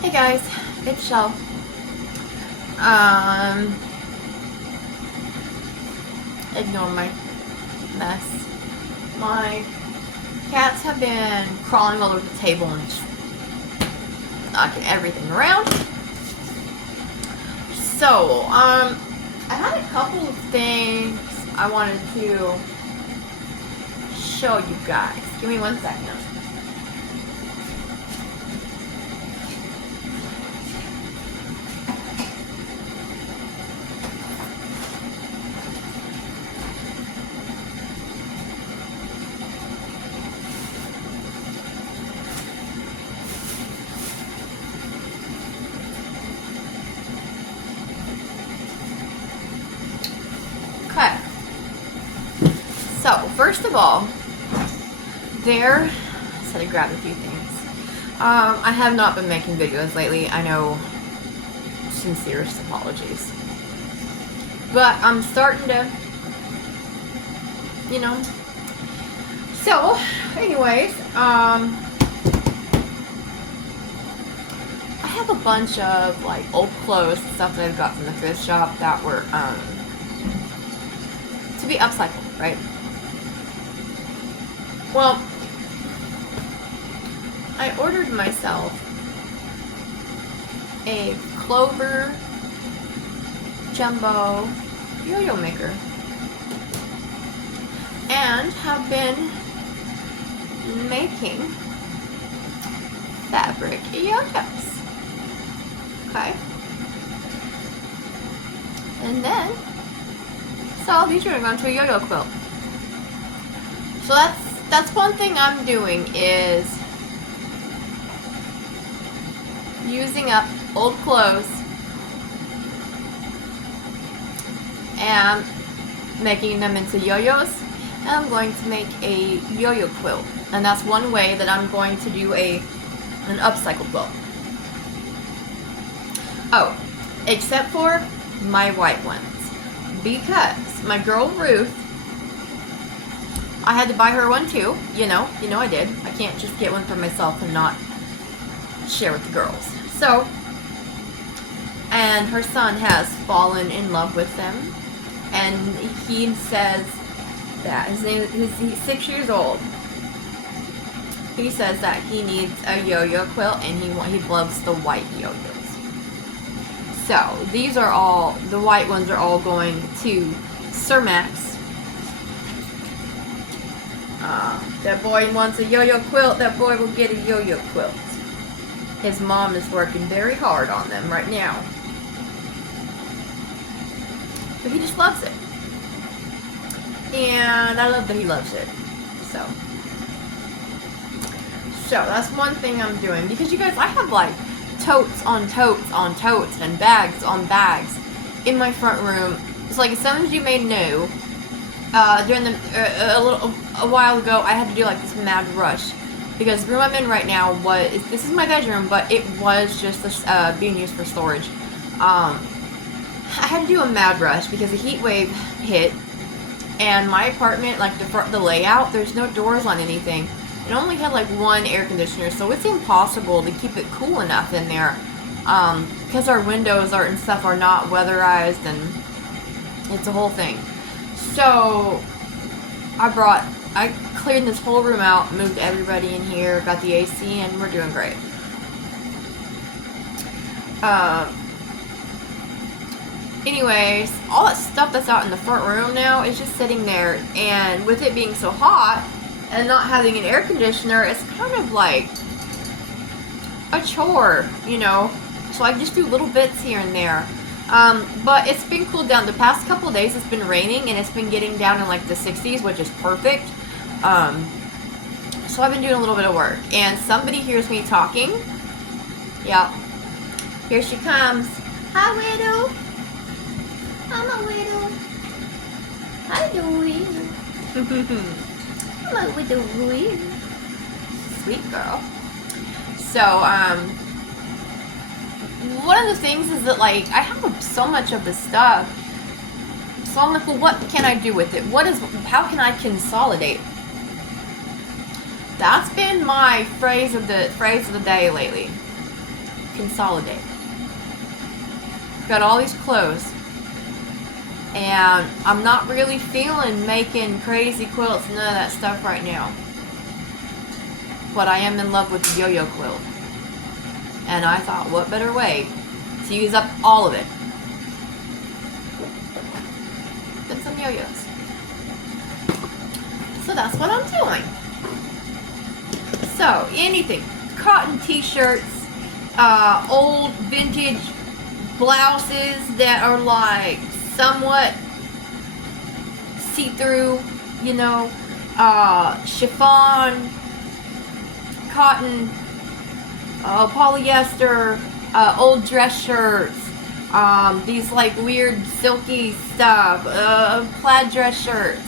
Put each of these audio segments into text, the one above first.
Hey guys, it's Chelle. Ignore my mess. My cats have been crawling all over the table and just knocking everything around. So, I had a couple of things I wanted to show you guys. Give me 1 second. Okay. So, first of all, so I grabbed a few things. I have not been making videos lately. I know, sincerest apologies. But I'm starting to, you know. So, anyways, I have a bunch of like old clothes and stuff that I got from the thrift shop that were to be upcycled, right? Well, I ordered myself a Clover Jumbo yo-yo maker and have been making fabric yo-yos. Okay. And then, so these are going to a yo-yo quilt. So that's one thing I'm doing, is using up old clothes and making them into yo-yos. And I'm going to make a yo-yo quilt, and that's one way that I'm going to do an upcycled quilt. Oh, except for my white ones, because my girl Ruth, I had to buy her one too. You know I did. I can't just get one for myself and not share with the girls. So, and her son has fallen in love with them, and he says that he's 6 years old. He says that he needs a yo-yo quilt, and he loves the white yo-yos. So these are all, the white ones are all going to Sir Max. That boy wants a yo-yo quilt. That boy will get a yo-yo quilt. His mom is working very hard on them right now. But he just loves it. And I love that he loves it. So that's one thing I'm doing. Because you guys, I have like totes on totes on totes and bags on bags in my front room. It's like, as some of you may know, during a while ago, I had to do like this mad rush, because the room I'm in right now this is my bedroom, but it was just being used for storage. I had to do a mad rush because a heat wave hit, and my apartment, like the layout, there's no doors on anything. It only had like one air conditioner, so it's impossible to keep it cool enough in there, because our windows and stuff are not weatherized, and it's a whole thing. So I cleared this whole room out, moved everybody in here, got the AC, and we're doing great. Anyways, all that stuff that's out in the front room now is just sitting there, and with it being so hot and not having an air conditioner, it's kind of like a chore, you know. So I just do little bits here and there. But it's been cooled down. The past couple of days it's been raining, and it's been getting down in like the 60s, which is perfect. So I've been doing a little bit of work, and somebody hears me talking. Yep. Here she comes. Hi, Widow. I'm a widow. Hi, Louie. I'm a widow, Louie. Sweet girl. So, one of the things is that, like, I have so much of the stuff, so I'm like, well, what can I do with it? How can I consolidate? That's been my phrase of the day lately. consolidate. Got all these clothes, and I'm not really feeling making crazy quilts, none of that stuff right now. But I am in love with the yo-yo quilt, and I thought, what better way to use up all of it than some yo-yos? So that's what I'm doing. So anything, cotton t-shirts, old vintage blouses that are like somewhat see-through, you know, chiffon, cotton, polyester, old dress shirts, these like weird silky stuff, plaid dress shirts.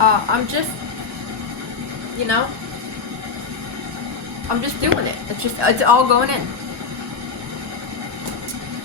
I'm just, you know, I'm just doing it. It's all going in.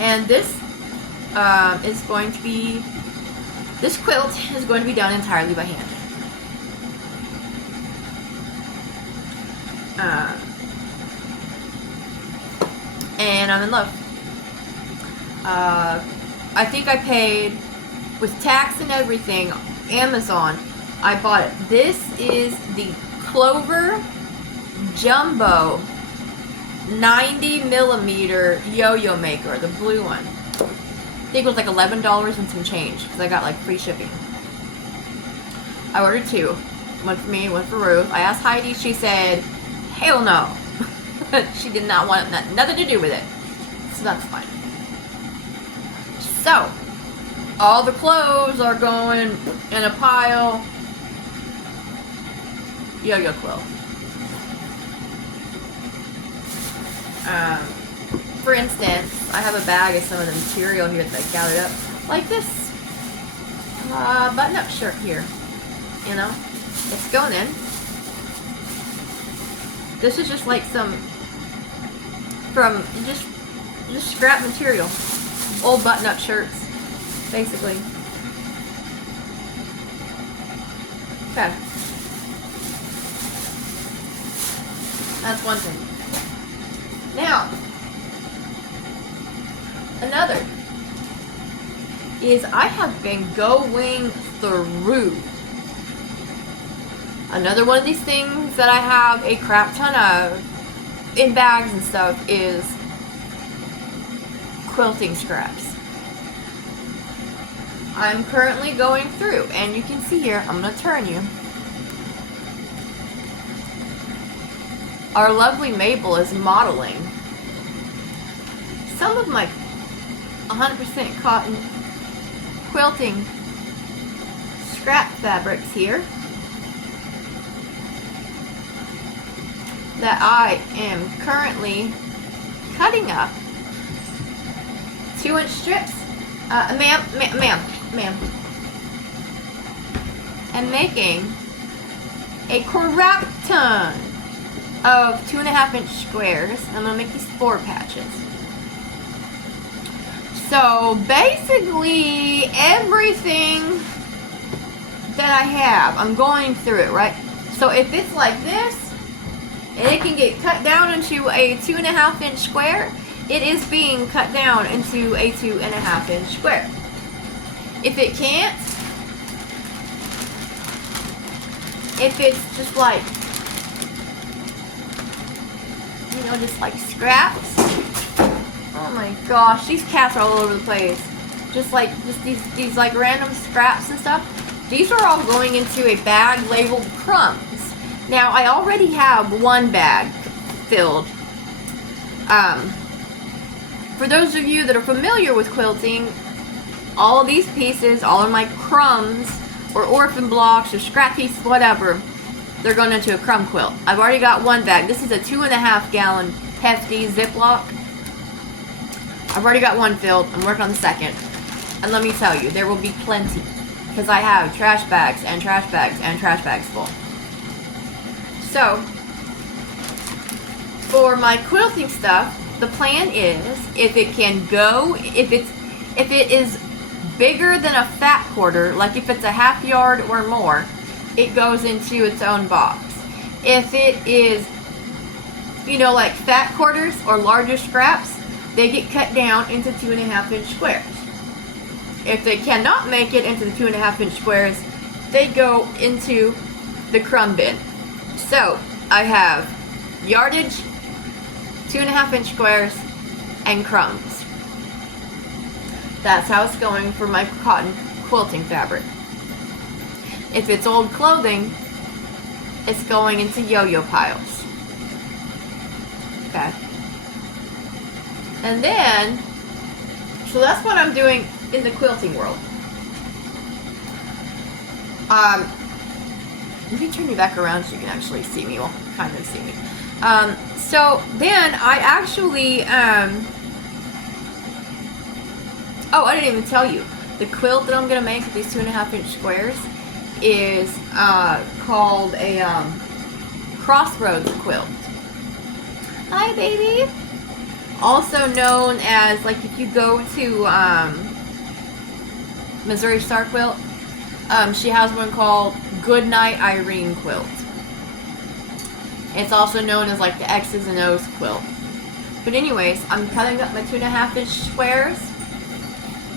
And this is going to be, this quilt is going to be done entirely by hand. And I'm in love. I think I paid, with tax and everything, Amazon, I bought it. This is the Clover Jumbo 90mm yo-yo maker, the blue one. I think it was like $11 and some change because I got like free shipping. I ordered two. One for me, one for Ruth. I asked Heidi, she said, hell no. She did not want nothing to do with it. So that's fine. So, all the clothes are going in a pile. Yo-yo quilt. For instance, I have a bag of some of the material here that I gathered up. Like this button-up shirt here. You know? It's going in. This is just like some from just scrap material. Old button-up shirts, basically. Okay. That's one thing. Now, another is I have been going through another one of these things that I have a crap ton of in bags and stuff is quilting scraps. I'm currently going through, and you can see here, I'm going to turn you. Our lovely Mabel is modeling some of my 100% cotton quilting scrap fabrics here that I am currently cutting up 2-inch strips, ma'am, and making a crap ton of 2.5-inch squares. I'm gonna make these 4 patches. So basically everything that I have, I'm going through it, right? So if it's like this, and it can get cut down into a 2.5-inch square, it is being cut down into a 2.5-inch square. If it can't, if it's just like, you know, just like scraps. Oh my gosh, these cats are all over the place. Just these like random scraps and stuff. These are all going into a bag labeled crumbs. Now, I already have one bag filled. For those of you that are familiar with quilting, all of these pieces, all of my crumbs, or orphan blocks, or scrap pieces, whatever, they're going into a crumb quilt. I've already got one bag. This is a 2.5-gallon hefty Ziploc. I've already got one filled. I'm working on the second. And let me tell you, there will be plenty. Because I have trash bags and trash bags and trash bags full. So, for my quilting stuff, the plan is, if it can go, if it is bigger than a fat quarter, like if it's a half yard or more, it goes into its own box. If it is you know, like fat quarters or larger scraps, they get cut down into 2.5-inch squares. If they cannot make it into the 2.5-inch squares, they go into the crumb bin. So I have yardage, 2.5-inch squares, and crumbs. That's how it's going for my cotton quilting fabric. If it's old clothing, it's going into yo-yo piles. Okay. And then, so that's what I'm doing in the quilting world. Let me turn you back around so you can actually see me. Well, kind of see me. So then I actually, oh, I didn't even tell you. The quilt that I'm going to make with these 2.5-inch squares is called a crossroads quilt. Hi, baby. Also known as, like, if you go to Missouri Star Quilt, she has one called Goodnight Irene Quilt. It's also known as, like, the X's and O's quilt. But anyways, I'm cutting up my 2.5-inch squares.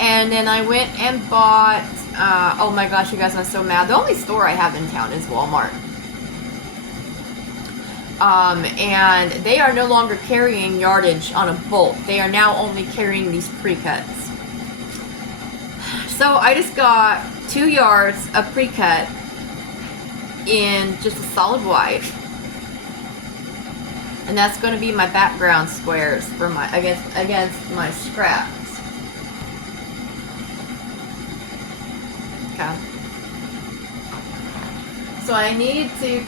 And then I went and bought, oh my gosh, you guys, I'm so mad. The only store I have in town is Walmart. And they are no longer carrying yardage on a bolt. They are now only carrying these pre-cuts. So I just got 2 yards of pre-cut in just a solid white. And that's going to be my background squares for my against my scraps. Okay. So I need to,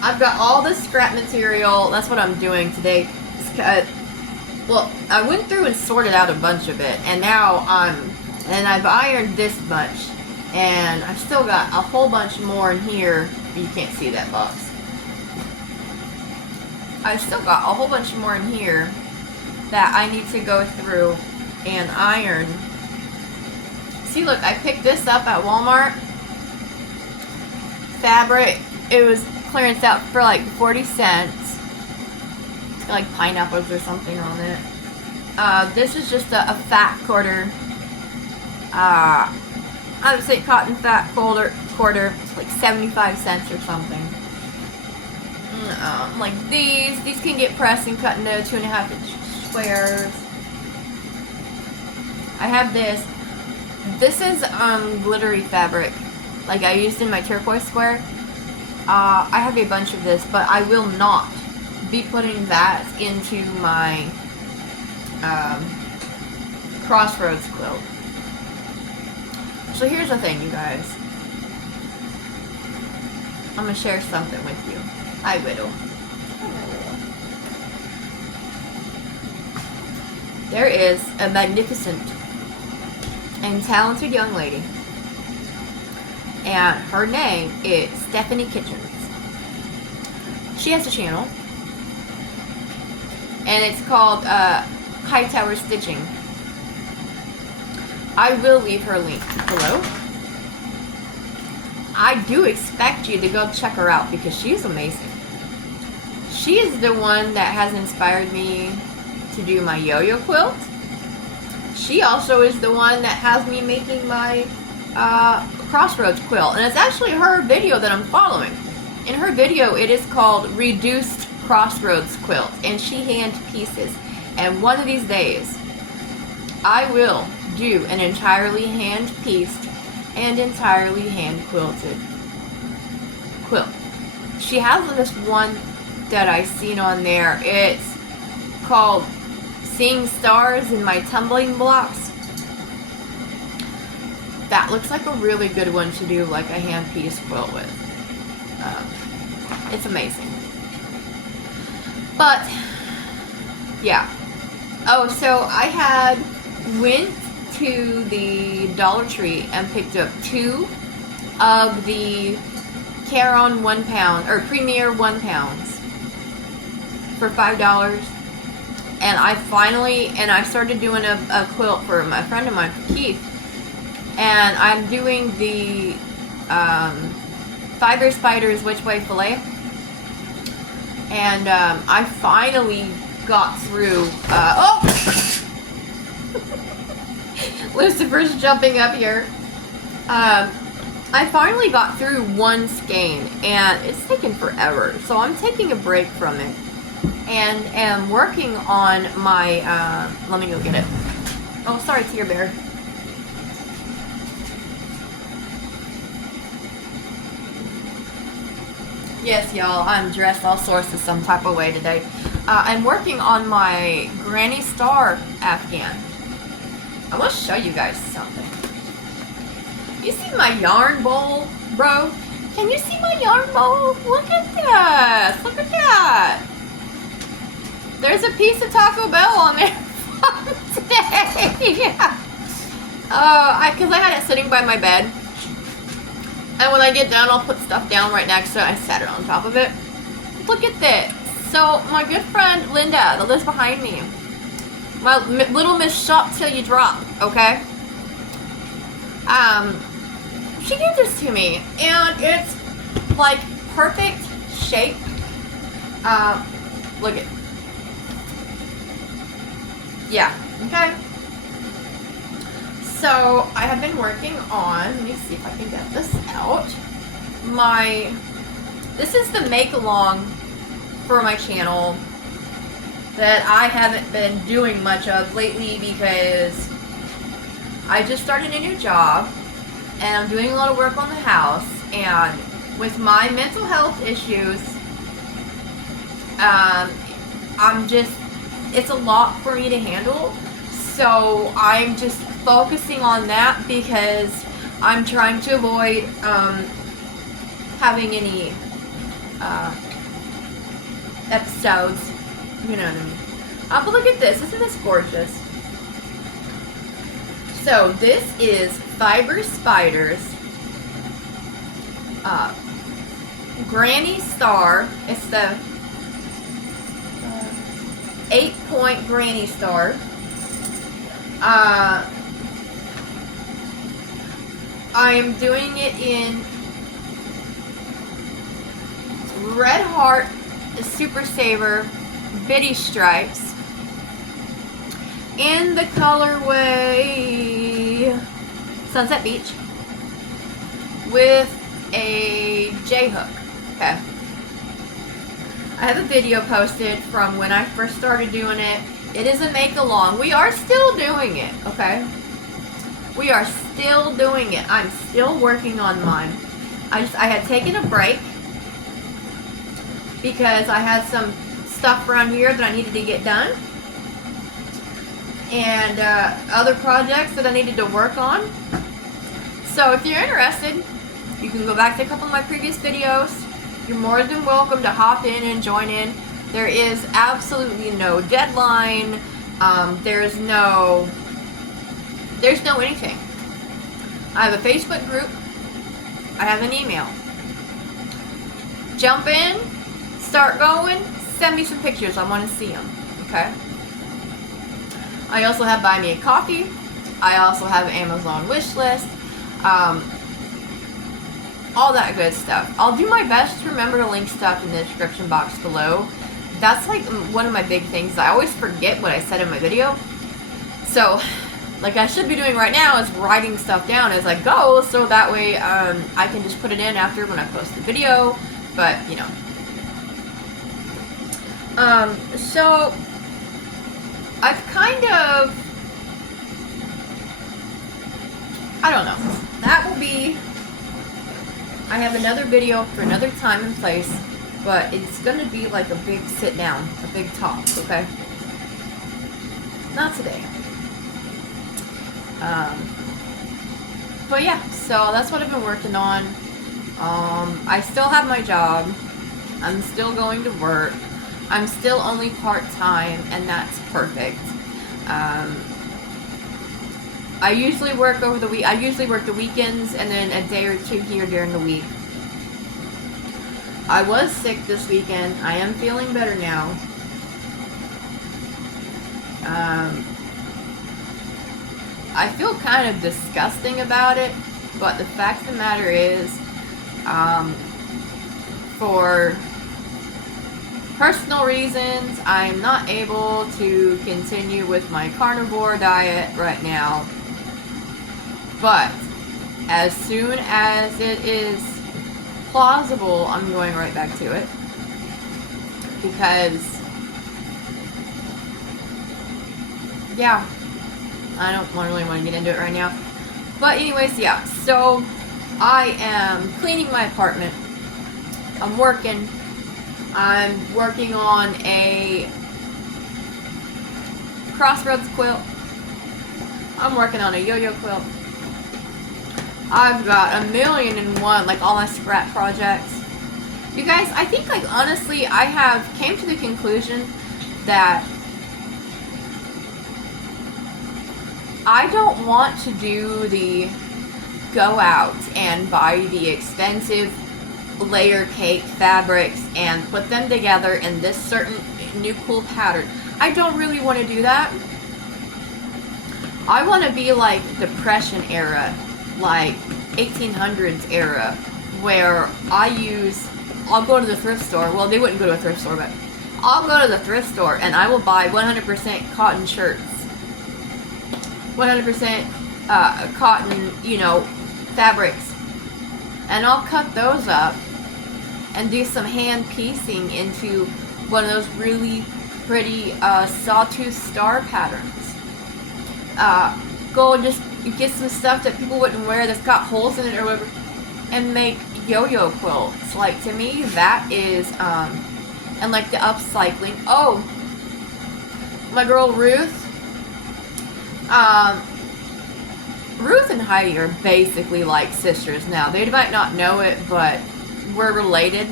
I've got all the scrap material. That's what I'm doing today. Well, I went through and sorted out a bunch of it, and now and I've ironed this much, and I've still got a whole bunch more in here. You can't see that box. I've still got a whole bunch more in here that I need to go through and iron. See, look, I picked this up at Walmart. Fabric, it was clearance out for like 40 cents. It's got like pineapples or something on it. This is just a fat quarter. I would say cotton fat quarter, like 75 cents or something. Like these can get pressed and cut into 2.5-inch squares. I have this. This is glittery fabric, like I used in my turquoise square. I have a bunch of this, but I will not be putting that into my crossroads quilt. So here's the thing, you guys. I'm gonna share something with you. Hi, Widow. There is a magnificent and talented young lady, and her name is Stephanie Kitchens. She has a channel, and it's called Hightower Stitching. I will leave her link below. I do expect you to go check her out because she's amazing. She is the one that has inspired me to do my yo-yo quilt. She also is the one that has me making my crossroads quilt. And it's actually her video that I'm following. In her video, it is called Reduced Crossroads Quilt. And she hand pieces. And one of these days, I will do an entirely hand pieced and entirely hand quilted quilt. She has this one that I seen on there. It's called Seeing Stars in My Tumbling Blocks. That looks like a really good one to do like a hand piece quilt with. It's amazing. But yeah. Oh, so I went to the Dollar Tree and picked up 2 of the Caron 1 pound or Premier 1 pounds for $5. And I started doing a quilt for my friend of mine, Keith. And I'm doing the Fiber Spiders Which Way Filet. And I finally got through. Oh! Lucifer's jumping up here. I finally got through one skein, and it's taken forever. So I'm taking a break from it, and am working on my. Let me go get it. Oh, sorry, Tear Bear. Yes, y'all, I'm dressed all sorts of some type of way today. I'm working on my Granny Star Afghan. I want to show you guys something. You see my yarn bowl, bro? Can you see my yarn bowl? Look at this. Look at that. There's a piece of Taco Bell on there today. Because I had it sitting by my bed. And when I get down, I'll put stuff down right next to it. I set it on top of it. Look at this. So, my good friend Linda, that lives behind me. My little Miss Shop Till You Drop, okay? She gave this to me. And it's, like, perfect shape. Look at. Yeah, okay? So, I have been working on, let me see if I can get this out, this is the make-along for my channel that I haven't been doing much of lately because I just started a new job and I'm doing a lot of work on the house, and with my mental health issues, it's a lot for me to handle, so I'm just focusing on that because I'm trying to avoid having any episodes, you know what I mean. But look at this. Isn't this gorgeous? So this is Fiber Spiders Granny Star. It's the 8-point Granny Star. I am doing it in Red Heart, Super Saver, Bitty Stripes, in the colorway Sunset Beach, with a J-hook. Okay. I have a video posted from when I first started doing it. It is a make-along. We are still doing it, okay? We are still doing it. I'm still working on mine. I had taken a break because I had some stuff around here that I needed to get done. And other projects that I needed to work on. So if you're interested, you can go back to a couple of my previous videos. You're more than welcome to hop in and join in. There is absolutely no deadline. There's no anything. I have a Facebook group. I have an email. Jump in, start going, send me some pictures. I want to see them, okay? I also have Buy Me a Coffee. I also have Amazon wish list. All that good stuff. I'll do my best to remember to link stuff in the description box below. That's like one of my big things. I always forget what I said in my video. So, like I should be doing right now is writing stuff down as I go, so that way I can just put it in after when I post the video. But, you know. So, I've kind of, I don't know. That will be, I have another video for another time and place, but it's going to be like a big sit down, a big talk, okay? Not today. But yeah, so that's what I've been working on. I still have my job. I'm still going to work. I'm still only part-time, and that's perfect. I usually work over the week. I usually work the weekends and then a day or two here during the week. I was sick this weekend. I am feeling better now. I feel kind of disgusting about it, but the fact of the matter is, for personal reasons, I'm not able to continue with my carnivore diet right now. But as soon as it is plausible, I'm going right back to it. Because, yeah, I don't really want to get into it right now. But anyways, yeah, so I am cleaning my apartment. I'm working on a crossroads quilt. I'm working on a yo-yo quilt. I've got 1,000,001, like, all my scrap projects. You guys, I think, like, honestly, I have came to the conclusion that I don't want to do the go out and buy the expensive layer cake fabrics and put them together in this certain new cool pattern. I don't really want to do that. I want to be like Depression era, like 1800s era, where I'll go to the thrift store. Well, they wouldn't go to a thrift store, but I'll go to the thrift store and I will buy 100% cotton shirts. 100% cotton, you know, fabrics. And I'll cut those up and do some hand piecing into one of those really pretty sawtooth star patterns. Go just get some stuff that people wouldn't wear that's got holes in it or whatever, and make yo-yo quilts. Like, to me, that is, and like the upcycling. Oh, my girl Ruth. Ruth and Heidi are basically like sisters now. They might not know it, but we're related,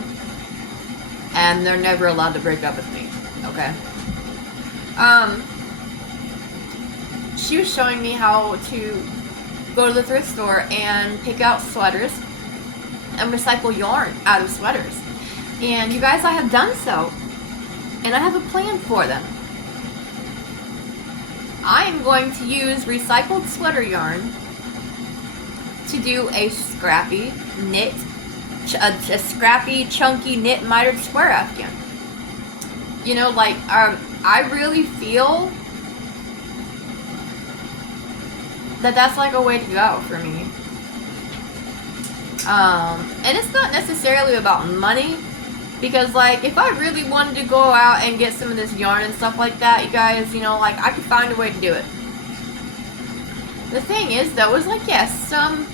and they're never allowed to break up with me. Okay. She was showing me how to go to the thrift store and pick out sweaters and recycle yarn out of sweaters. And you guys, I have done so, and I have a plan for them. I am going to use recycled sweater yarn to do a scrappy knit, a scrappy chunky knit mitered square afghan. You know, like, I really feel that that's like a way to go for me. And it's not necessarily about money, because, like, if I really wanted to go out and get some of this yarn and stuff like that, you guys, you know, like, I could find a way to do it. The thing is, though, is like, yes, some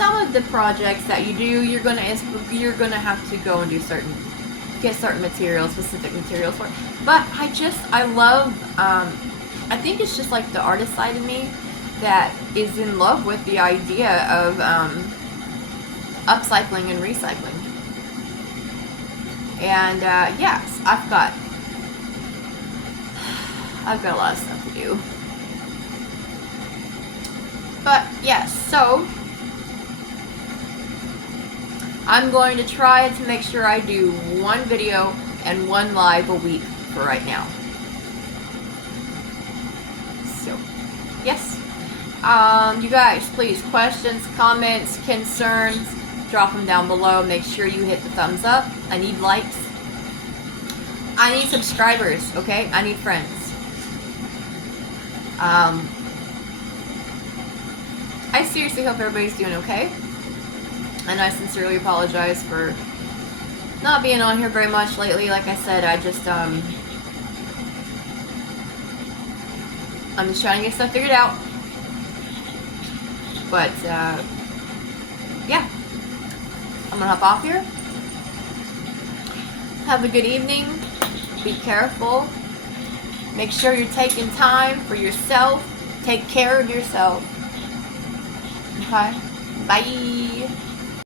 of the projects that you do, you're gonna have to go and get certain materials, specific materials for it. But I love, I think it's just like the artist side of me that is in love with the idea of upcycling and recycling. And yes, I've got a lot of stuff to do. But yes, so I'm going to try to make sure I do one video and one live a week for right now. So, yes. You guys, please, questions, comments, concerns, drop them down below. Make sure you hit the thumbs up. I need likes. I need subscribers, okay? I need friends. I seriously hope everybody's doing okay. And I sincerely apologize for not being on here very much lately. Like I said, I'm just trying to get stuff figured out. But, yeah. I'm gonna hop off here. Have a good evening. Be careful. Make sure you're taking time for yourself. Take care of yourself. Okay? Bye.